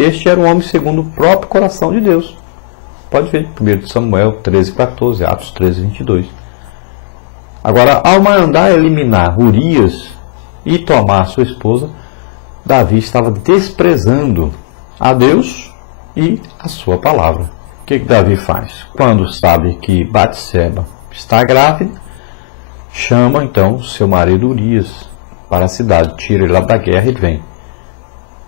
Este era um homem segundo o próprio coração de Deus. Pode ver, 1 Samuel 13:14, Atos 13:22. Agora, ao mandar eliminar Urias e tomar sua esposa, Davi estava desprezando a Deus e a sua palavra. O que Davi faz? Quando sabe que Batseba está grávida, chama então seu marido Urias para a cidade, tira ele lá da guerra e vem.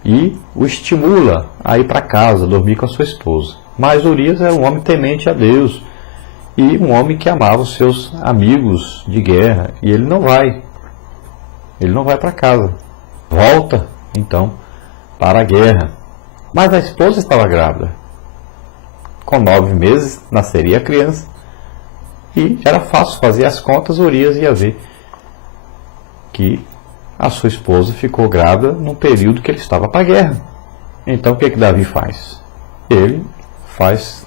E o estimula a ir para casa, dormir com a sua esposa. Mas Urias era um homem temente a Deus e um homem que amava os seus amigos de guerra. E ele não vai para casa. Volta, então, para a guerra. Mas a esposa estava grávida. Com 9 meses, nasceria a criança. E era fácil fazer as contas, Urias ia ver que a sua esposa ficou grávida no período que ele estava para a guerra. Então, o que Davi faz? Ele faz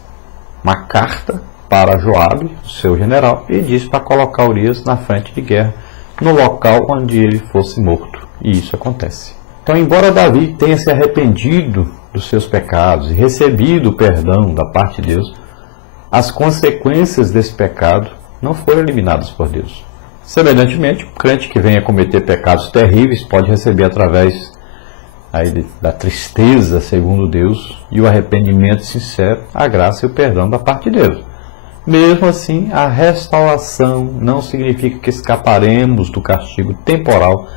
uma carta para Joabe, seu general, e diz para colocar Urias na frente de guerra, no local onde ele fosse morto. E isso acontece. Então, embora Davi tenha se arrependido dos seus pecados e recebido o perdão da parte de Deus, as consequências desse pecado não foram eliminadas por Deus. Semelhantemente, o crente que venha cometer pecados terríveis pode receber através da tristeza, segundo Deus, e o arrependimento sincero, a graça e o perdão da parte de Deus. Mesmo assim, a restauração não significa que escaparemos do castigo temporal,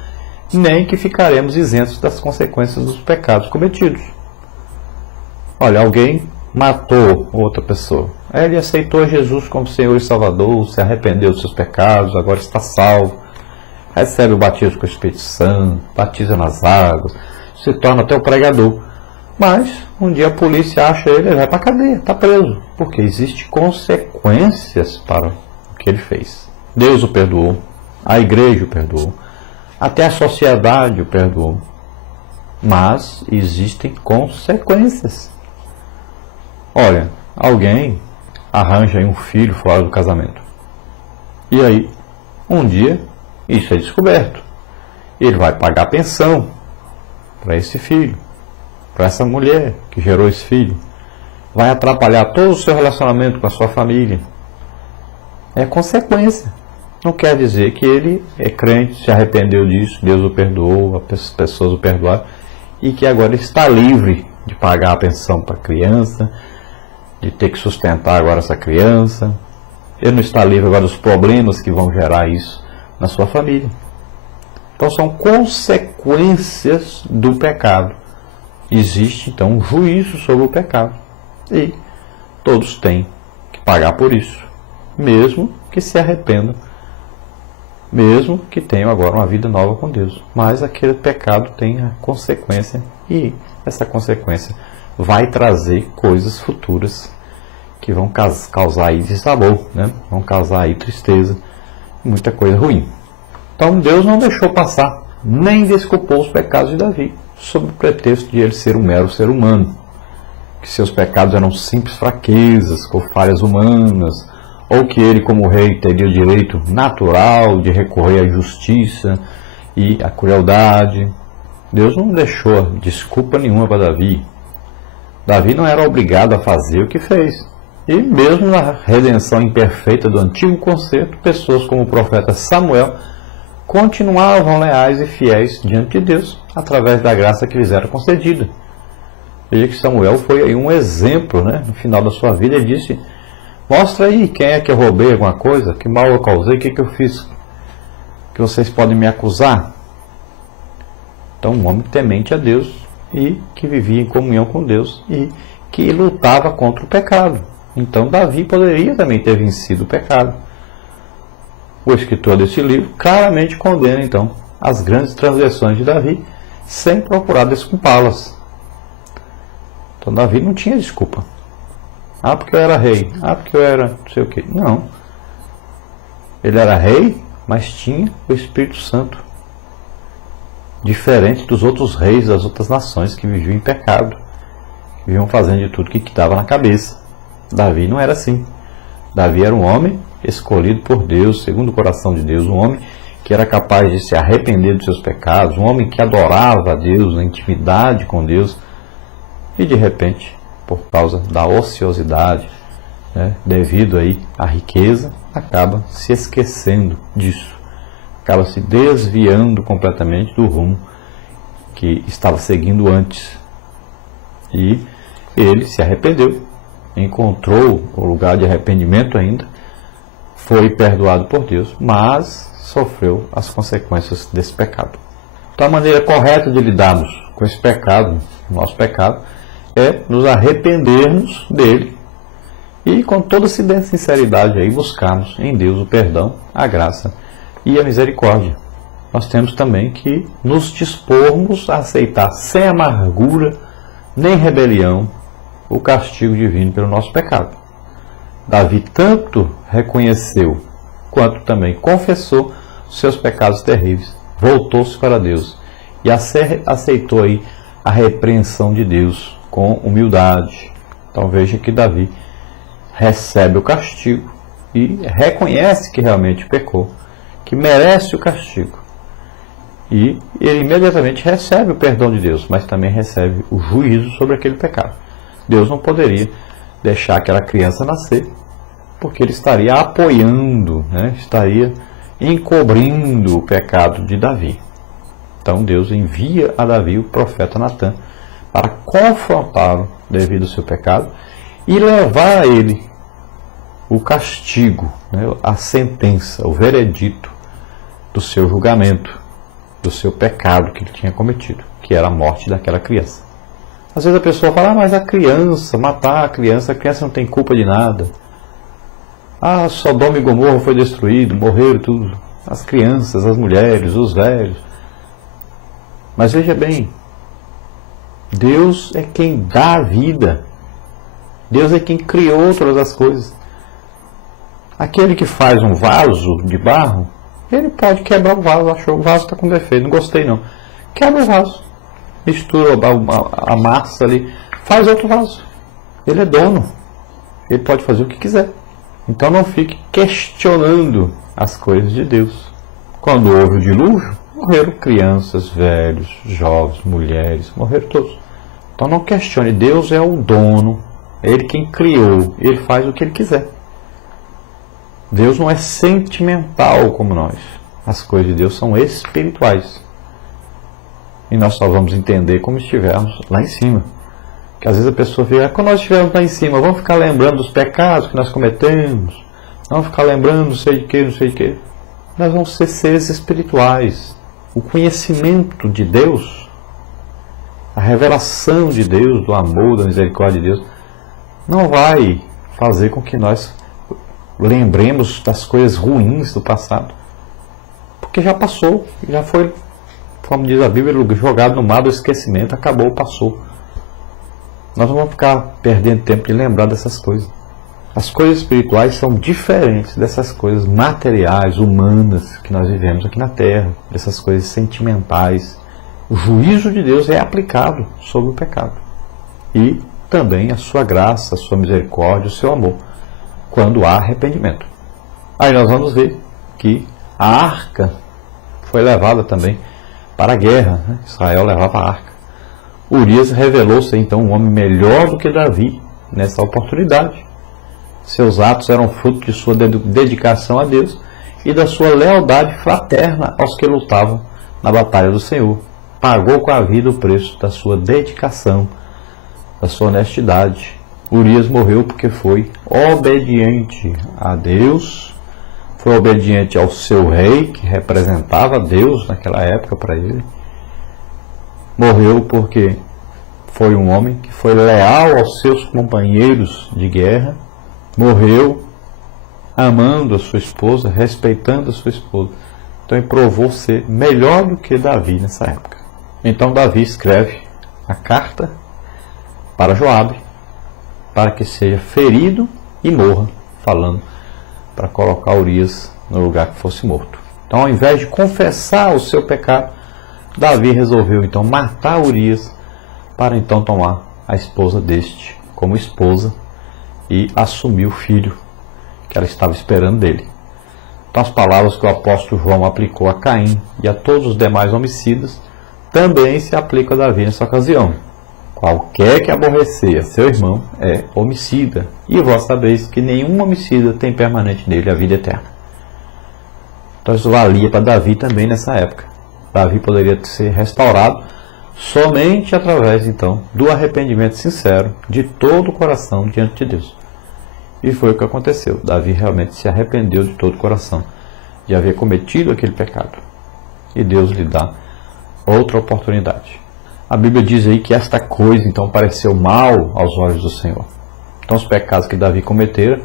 nem que ficaremos isentos das consequências dos pecados cometidos. Olha, alguém matou outra pessoa. Ele aceitou Jesus como Senhor e Salvador, se arrependeu dos seus pecados, agora está salvo, recebe o batismo com o Espírito Santo, batiza nas águas, se torna até o pregador. Mas um dia a polícia acha ele vai para a cadeia, está preso, porque existem consequências para o que ele fez. Deus o perdoou, a igreja o perdoou, até a sociedade o perdoou, mas existem consequências. Olha, alguém arranja aí um filho fora do casamento. E aí, um dia, isso é descoberto. Ele vai pagar pensão para esse filho, para essa mulher que gerou esse filho. Vai atrapalhar todo o seu relacionamento com a sua família. É consequência. Não quer dizer que ele é crente, se arrependeu disso, Deus o perdoou, as pessoas o perdoaram, e que agora está livre de pagar a pensão para a criança, de ter que sustentar agora essa criança. Ele não está livre agora dos problemas que vão gerar isso na sua família. Então são consequências do pecado. Existe então um juízo sobre o pecado. E todos têm que pagar por isso. Mesmo que se arrependam. Mesmo que tenham agora uma vida nova com Deus. Mas aquele pecado tem a consequência. E essa consequência vai trazer coisas futuras que vão causar aí dissabor, né? Vão causar aí tristeza, muita coisa ruim. Então Deus não deixou passar, nem desculpou os pecados de Davi, sob o pretexto de ele ser um mero ser humano, que seus pecados eram simples fraquezas, ou falhas humanas, ou que ele como rei teria o direito natural de recorrer à justiça e à crueldade. Deus não deixou desculpa nenhuma para Davi. Davi não era obrigado a fazer o que fez. E mesmo na redenção imperfeita do antigo concerto, pessoas como o profeta Samuel continuavam leais e fiéis diante de Deus, através da graça que lhes era concedida. Veja que Samuel foi aí um exemplo, né? No final da sua vida ele disse: mostra aí quem é que eu roubei alguma coisa, que mal eu causei, o que eu fiz, que vocês podem me acusar. Então um homem temente a Deus e que vivia em comunhão com Deus e que lutava contra o pecado. Então Davi poderia também ter vencido o pecado. O escritor desse livro claramente condena então as grandes transgressões de Davi sem procurar desculpá-las. Então Davi não tinha desculpa. Ah, porque eu era rei. Ah, porque eu era não sei o quê. Não. Ele era rei, mas tinha o Espírito Santo. Diferente dos outros reis das outras nações que viviam em pecado. Viviam fazendo de tudo que dava na cabeça. Davi não era assim. Davi era um homem escolhido por Deus, segundo o coração de Deus. Um homem que era capaz de se arrepender dos seus pecados. Um homem que adorava a Deus, na intimidade com Deus. e de repente, por causa da ociosidade, né, devido aí à riqueza, acaba se esquecendo disso, acaba se desviando completamente do rumo que estava seguindo antes. E ele se arrependeu, encontrou o lugar de arrependimento ainda, foi perdoado por Deus, mas sofreu as consequências desse pecado. Então a maneira correta de lidarmos com esse pecado, o nosso pecado, é nos arrependermos dele e com toda sinceridade aí buscarmos em Deus o perdão, a graça e a misericórdia. Nós temos também que nos dispormos a aceitar sem amargura nem rebelião o castigo divino pelo nosso pecado. Davi tanto reconheceu quanto também confessou os seus pecados terríveis, voltou-se para Deus e aceitou aí a repreensão de Deus com humildade. Então veja que Davi recebe o castigo e reconhece que realmente pecou, que merece o castigo. E ele imediatamente recebe o perdão de Deus, mas também recebe o juízo sobre aquele pecado. Deus não poderia deixar aquela criança nascer, porque ele estaria apoiando, né, estaria encobrindo o pecado de Davi. Então Deus envia a Davi o profeta Natã para confrontá-lo devido ao seu pecado e levar a ele o castigo, né, a sentença, o veredito do seu julgamento, do seu pecado que ele tinha cometido, que era a morte daquela criança. Às vezes a pessoa fala, mas a criança, matar a criança não tem culpa de nada. Sodoma e Gomorra foi destruído, morreram tudo, as crianças, as mulheres, os velhos. Mas veja bem, Deus é quem dá a vida. Deus é quem criou todas as coisas. Aquele que faz um vaso de barro, ele pode quebrar o vaso, achou que o vaso está com defeito, não gostei não. Quebra o vaso, mistura a massa ali, faz outro vaso. Ele é dono, ele pode fazer o que quiser. Então não fique questionando as coisas de Deus. Quando houve o dilúvio, morreram crianças, velhos, jovens, mulheres, morreram todos. Então não questione, Deus é o dono, é Ele quem criou, Ele faz o que Ele quiser. Deus não é sentimental como nós. As coisas de Deus são espirituais. E nós só vamos entender como estivermos lá em cima. Porque às vezes a pessoa fica, quando nós estivermos lá em cima, vamos ficar lembrando dos pecados que nós cometemos, vamos ficar lembrando não sei de que, não sei de que. Nós vamos ser seres espirituais. O conhecimento de Deus, a revelação de Deus, do amor, da misericórdia de Deus, não vai fazer com que nós lembremos das coisas ruins do passado, porque já passou, já foi, como diz a Bíblia, jogado no mar do esquecimento, acabou, passou. Nós não vamos ficar perdendo tempo de lembrar dessas coisas. As coisas espirituais são diferentes dessas coisas materiais, humanas que nós vivemos aqui na Terra, dessas coisas sentimentais. O juízo de Deus é aplicado sobre o pecado e também a sua graça, a sua misericórdia, o seu amor, quando há arrependimento. Aí nós vamos ver que a arca foi levada também para a guerra, né? Israel levava a arca. Urias revelou-se então um homem melhor do que Davi nessa oportunidade. Seus atos eram fruto de sua dedicação a Deus e da sua lealdade fraterna aos que lutavam na batalha do Senhor. Pagou com a vida o preço da sua dedicação, da sua honestidade. Urias morreu porque foi obediente a Deus, foi obediente ao seu rei, que representava Deus naquela época para ele. Morreu porque foi um homem que foi leal aos seus companheiros de guerra. Morreu amando a sua esposa, respeitando a sua esposa. Então ele provou ser melhor do que Davi nessa época. Então Davi escreve a carta para Joabe, para que seja ferido e morra, falando para colocar Urias no lugar que fosse morto. Então, ao invés de confessar o seu pecado, Davi resolveu então matar Urias, para então tomar a esposa deste como esposa e assumir o filho que ela estava esperando dele. Então, as palavras que o apóstolo João aplicou a Caim e a todos os demais homicidas também se aplicam a Davi nessa ocasião. Qualquer que aborrecer a seu irmão é homicida. E vós sabeis que nenhum homicida tem permanente nele a vida eterna. Então isso valia para Davi também nessa época. Davi poderia ser restaurado somente através, então, do arrependimento sincero de todo o coração diante de Deus. E foi o que aconteceu. Davi realmente se arrependeu de todo o coração de haver cometido aquele pecado. E Deus lhe dá outra oportunidade. A Bíblia diz aí que esta coisa, então, pareceu mal aos olhos do Senhor. Então, os pecados que Davi cometera